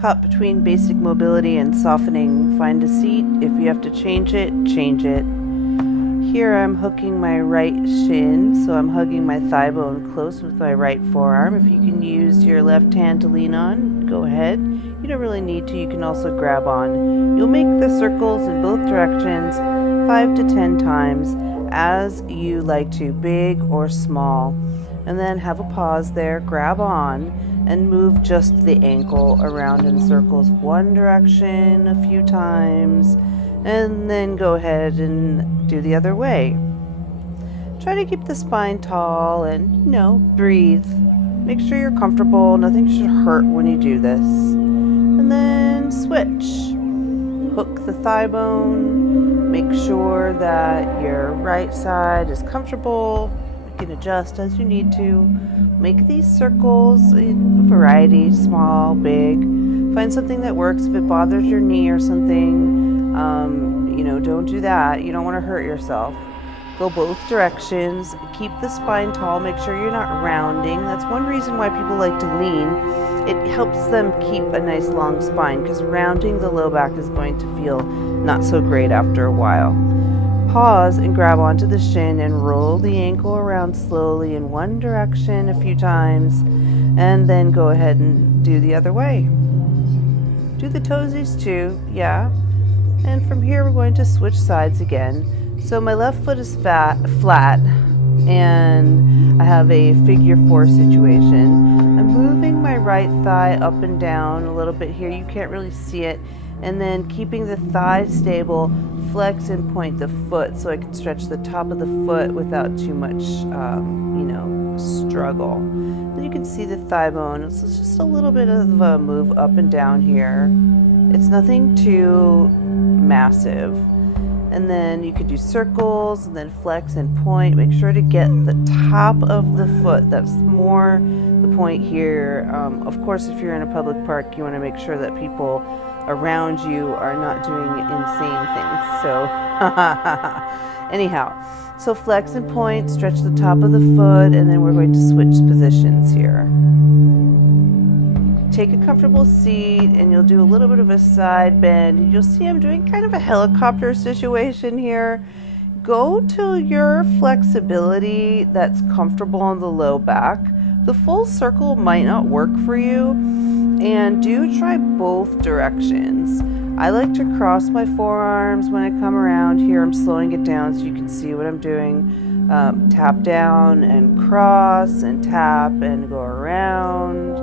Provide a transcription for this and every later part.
caught between basic mobility and softening. Find a seat. If you have to change it, change it. Here I'm hooking my right shin, so I'm hugging my thigh bone close with my right forearm. If you can use your left hand to lean on, go ahead. You don't really need to. You can also grab on. You'll make the circles in both directions 5 to 10 times as you like to, big or small. And then have a pause there, grab on, and move just the ankle around in circles one direction a few times, and then go ahead and do the other way. Try to keep the spine tall and, breathe. Make sure you're comfortable. Nothing should hurt when you do this. And then switch. Hook the thigh bone. Make sure that your right side is comfortable. You can adjust as you need to. Make these circles in a variety, small, big. Find something that works. If it bothers your knee or something, don't do that. You don't want to hurt yourself. Go both directions. Keep the spine tall. Make sure you're not rounding. That's one reason why people like to lean. It helps them keep a nice long spine, because rounding the low back is going to feel not so great after a while. Pause and grab onto the shin and roll the ankle around slowly in one direction a few times, and then go ahead and do the other way. Do the toesies too, yeah. And from here we're going to switch sides again. So my left foot is flat, and I have a figure 4 situation. I'm moving my right thigh up and down a little bit here. You can't really see it. And then keeping the thigh stable, flex and point the foot so I can stretch the top of the foot without too much, struggle. And you can see the thigh bone. It's just a little bit of a move up and down here. It's nothing too massive. And then you can do circles and then flex and point. Make sure to get the top of the foot. That's more the point here. Of course, if you're in a public park, you want to make sure that people around you are not doing insane things. So anyhow, so flex and point, stretch the top of the foot, and then we're going to switch positions here. Take a comfortable seat, and you'll do a little bit of a side bend. You'll see I'm doing kind of a helicopter situation here. Go to your flexibility that's comfortable on the low back. The full circle might not work for you, and do try both directions. I like to cross my forearms when I come around here. I'm slowing it down so you can see what I'm doing. Tap down and cross and tap and go around.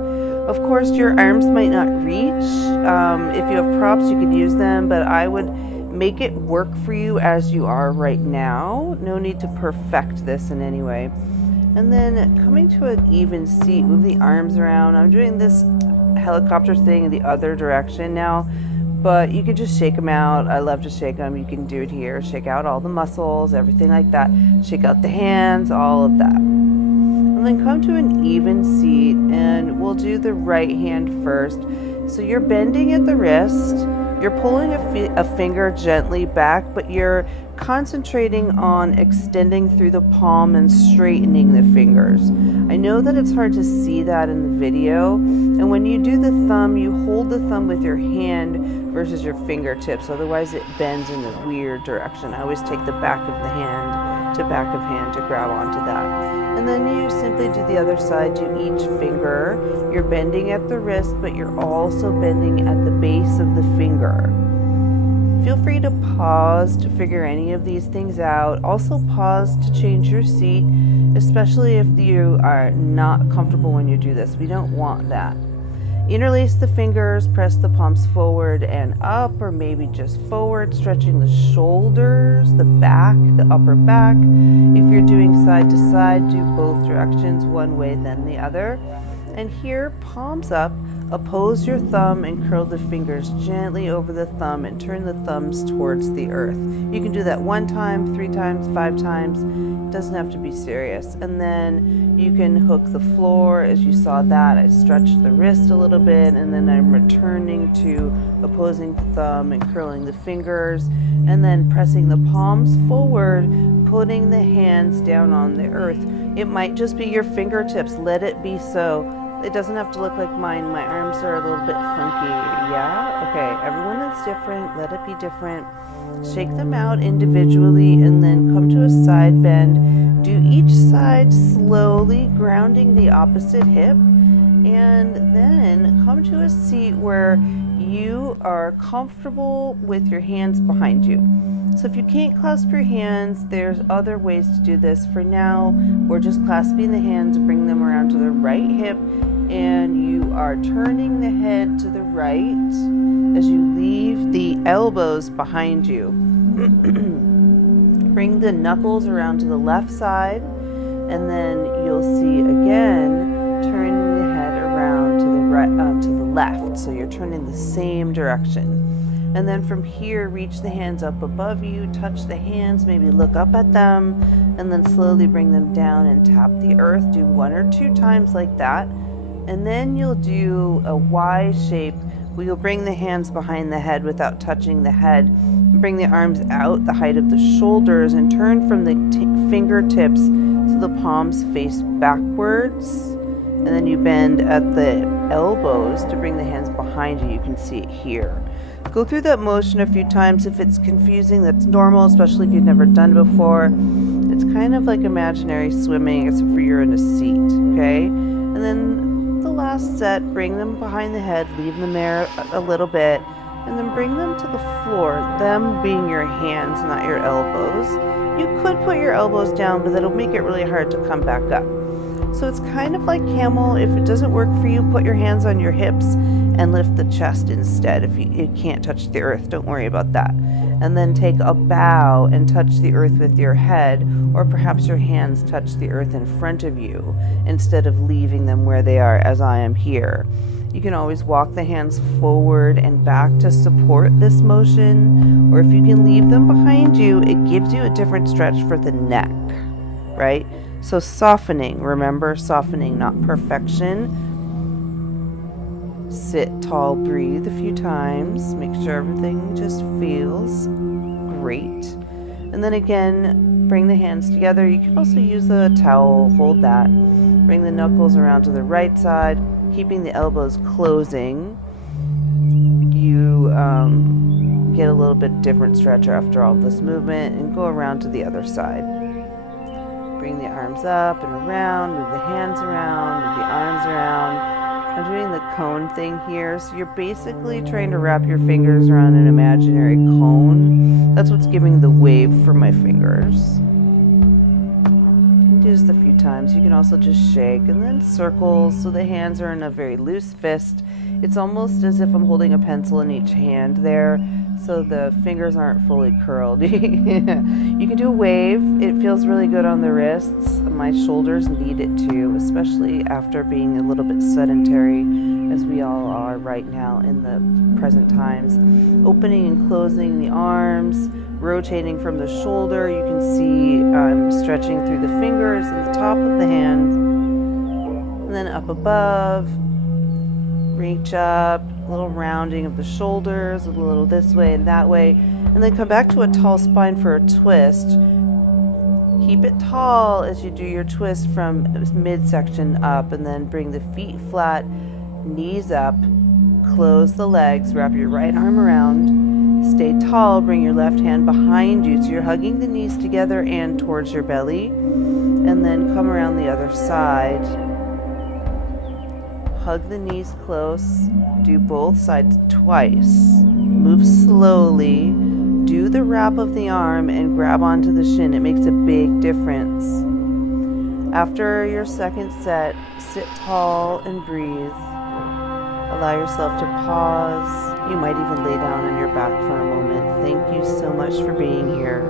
Of course, your arms might not reach. If you have props, you could use them, but I would make it work for you as you are right now. No need to perfect this in any way. And then coming to an even seat, move the arms around. I'm doing this helicopter thing in the other direction now, but you can just shake them out. I love to shake them. You can do it here. Shake out all the muscles, everything like that. Shake out the hands, all of that. And then come to an even seat, and we'll do the right hand first. So you're bending at the wrist. You're pulling a finger gently back, but you're concentrating on extending through the palm and straightening the fingers. I know that it's hard to see that in the video, and when you do the thumb, you hold the thumb with your hand versus your fingertips, otherwise it bends in a weird direction. I always take the back of the hand to back of hand to grab onto that. And then you simply do the other side to each finger. You're bending at the wrist, but you're also bending at the base of the finger. Feel free to pause to figure any of these things out. Also pause to change your seat, especially if you are not comfortable when you do this. We don't want that. Interlace the fingers, press the palms forward and up, or maybe just forward, stretching the shoulders, the back, the upper back. If you're doing side to side, do both directions, one way then the other. And here, palms up, oppose your thumb and curl the fingers gently over the thumb and turn the thumbs towards the earth. You can do that 1 time, 3 times, 5 times. It doesn't have to be serious. And then you can hook the floor. As you saw that, I stretched the wrist a little bit, and then I'm returning to opposing the thumb and curling the fingers, and then pressing the palms forward, putting the hands down on the earth. It might just be your fingertips. Let it be so. It doesn't have to look like mine. My arms are a little bit funky. Yeah? Okay, everyone is different. Let it be different. Shake them out individually and then come to a side bend. Do each side slowly, grounding the opposite hip. And then come to a seat where you are comfortable with your hands behind you. So if you can't clasp your hands, there's other ways to do this. For now, we're just clasping the hands, bring them around to the right hip, and you are turning the head to the right as you leave the elbows behind you. Bring the knuckles around to the left side, and then you'll see again turning the head around to the right, to the left. So you're turning the same direction. And then from here, reach the hands up above you, touch the hands, maybe look up at them, and then slowly bring them down and tap the earth. Do 1 or 2 times like that. And then you'll do a Y shape where you'll bring the hands behind the head without touching the head. Bring the arms out the height of the shoulders and turn from the fingertips so the palms face backwards. And then you bend at the elbows to bring the hands behind you. You can see it here. Go through that motion a few times. If it's confusing, that's normal, especially if you've never done it before. It's kind of like imaginary swimming, except for you're in a seat, okay? And then the last set, bring them behind the head, leave them there a little bit, and then bring them to the floor, them being your hands, not your elbows. You could put your elbows down, but that'll make it really hard to come back up. So it's kind of like camel. If it doesn't work for you, put your hands on your hips and lift the chest instead. If you can't touch the earth, don't worry about that. And then take a bow and touch the earth with your head, or perhaps your hands touch the earth in front of you instead of leaving them where they are as I am here. You can always walk the hands forward and back to support this motion, or if you can leave them behind you, it gives you a different stretch for the neck, right? So softening, remember, softening, not perfection. Sit tall, breathe a few times, make sure everything just feels great. And then again, bring the hands together. You can also use a towel, hold that. Bring the knuckles around to the right side, keeping the elbows closing. You get a little bit different stretch after all this movement, and go around to the other side. Bring the arms up and around, move the hands around, move the arms around. I'm doing the cone thing here, so you're basically trying to wrap your fingers around an imaginary cone. That's what's giving the wave for my fingers. Do this a few times. You can also just shake, and then circles, so the hands are in a very loose fist. It's almost as if I'm holding a pencil in each hand there, so the fingers aren't fully curled. You can do a wave. It feels really good on the wrists. My shoulders need it too, especially after being a little bit sedentary, as we all are right now in the present times. Opening and closing the arms, rotating from the shoulder. You can see I'm stretching through the fingers and the top of the hand, and then up above. Reach up, a little rounding of the shoulders, a little this way and that way, and then come back to a tall spine for a twist. Keep it tall as you do your twist from midsection up, and then bring the feet flat, knees up, close the legs, wrap your right arm around, stay tall, bring your left hand behind you so you're hugging the knees together and towards your belly, and then come around the other side. Hug the knees close, do both sides twice, move slowly, do the wrap of the arm and grab onto the shin. It makes a big difference. After your second set, sit tall and breathe. Allow yourself to pause. You might even lay down on your back for a moment. Thank you so much for being here.